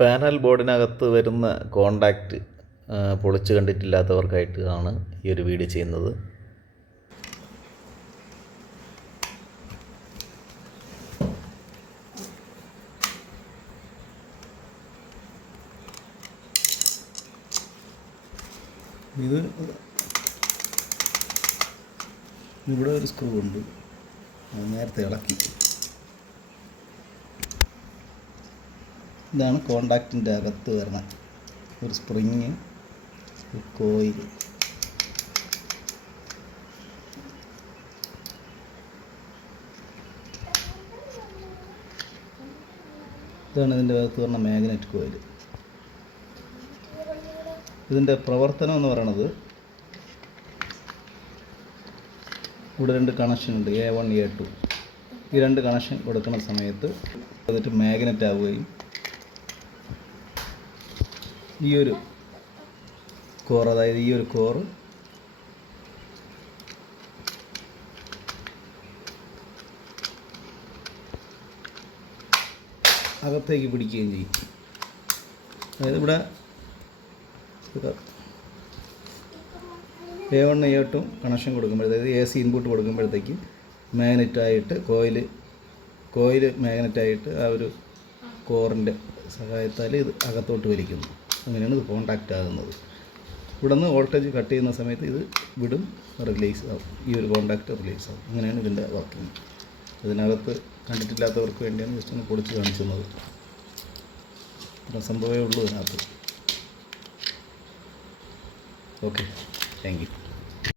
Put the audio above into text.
Panel ബോർഡിനകത്ത് വരുന്ന contact പൊളിച്ച് കണ്ടിട്ടില്ലാത്തവർക്കായിട്ട് ആണ് ഈ ഒരു വീഡിയോ ചെയ്യുന്നത്. ഇത് ഇവിടെ ഒരു സ്ക്രൂ ഉണ്ട്. നേരത്തെ ഇളക്കി. ഇതാണ് കോണ്ടാക്റ്റിന്റെ അകത്ത് വരുന്ന ഒരു സ്പ്രിങ് ഒരു കോയിൽ. ഇതാണ് ഇതിന്റെ അകത്ത് വരുന്ന മാഗ്നറ്റ് കോയിൽ. ഇതിന്റെ പ്രവർത്തനം എന്ന് പറയണത് ഇവിടെ രണ്ട് കണക്ഷൻ ഉണ്ട് എ വൺ എ ടു ഈ രണ്ട് കണക്ഷൻ കൊടുക്കുന്ന സമയത്ത് എന്നിട്ട് മാഗ്നറ്റ് ആവുകയും ഈ ഒരു കോർ അതായത് ഈ ഒരു കോർ. അകത്തേക്ക് പിടിക്കുകയും ചെയ്യും. അതായത് ഇവിടെ എ വൺ എ ടും കണക്ഷൻ കൊടുക്കുമ്പോൾ അതായത് എ സി ഇൻപുട്ട് കൊടുക്കുമ്പോഴത്തേക്ക് മാഗ്നറ്റായിട്ട് കോയിൽ കോയിൽ മാഗ്നറ്റായിട്ട് ആ ഒരു കോറിന്റെ സഹായത്താൽ ഇത് അകത്തോട്ട് വലിക്കുന്നു. അങ്ങനെയാണ് ഇത് കോണ്ടാക്റ്റ് ആകുന്നത്. ഇവിടുന്ന് വോൾട്ടേജ് കട്ട് ചെയ്യുന്ന സമയത്ത് ഇത് വിടും റിലീസ് ആവും. ഈ ഒരു കോണ്ടാക്റ്റ് റിലീസ് ആവും. അങ്ങനെയാണ് ഇതിന്റെ വർക്കിംഗ് അതിനകത്ത് കണ്ടിട്ടില്ലാത്തവർക്ക് വേണ്ടിയാണ് ജസ്റ്റ് ഒന്ന് പൊളിച്ച് കാണിക്കുന്നത്. ഇത്ര സംഭവമേ ഉള്ളൂ ഇതിനകത്ത്. Okay thank you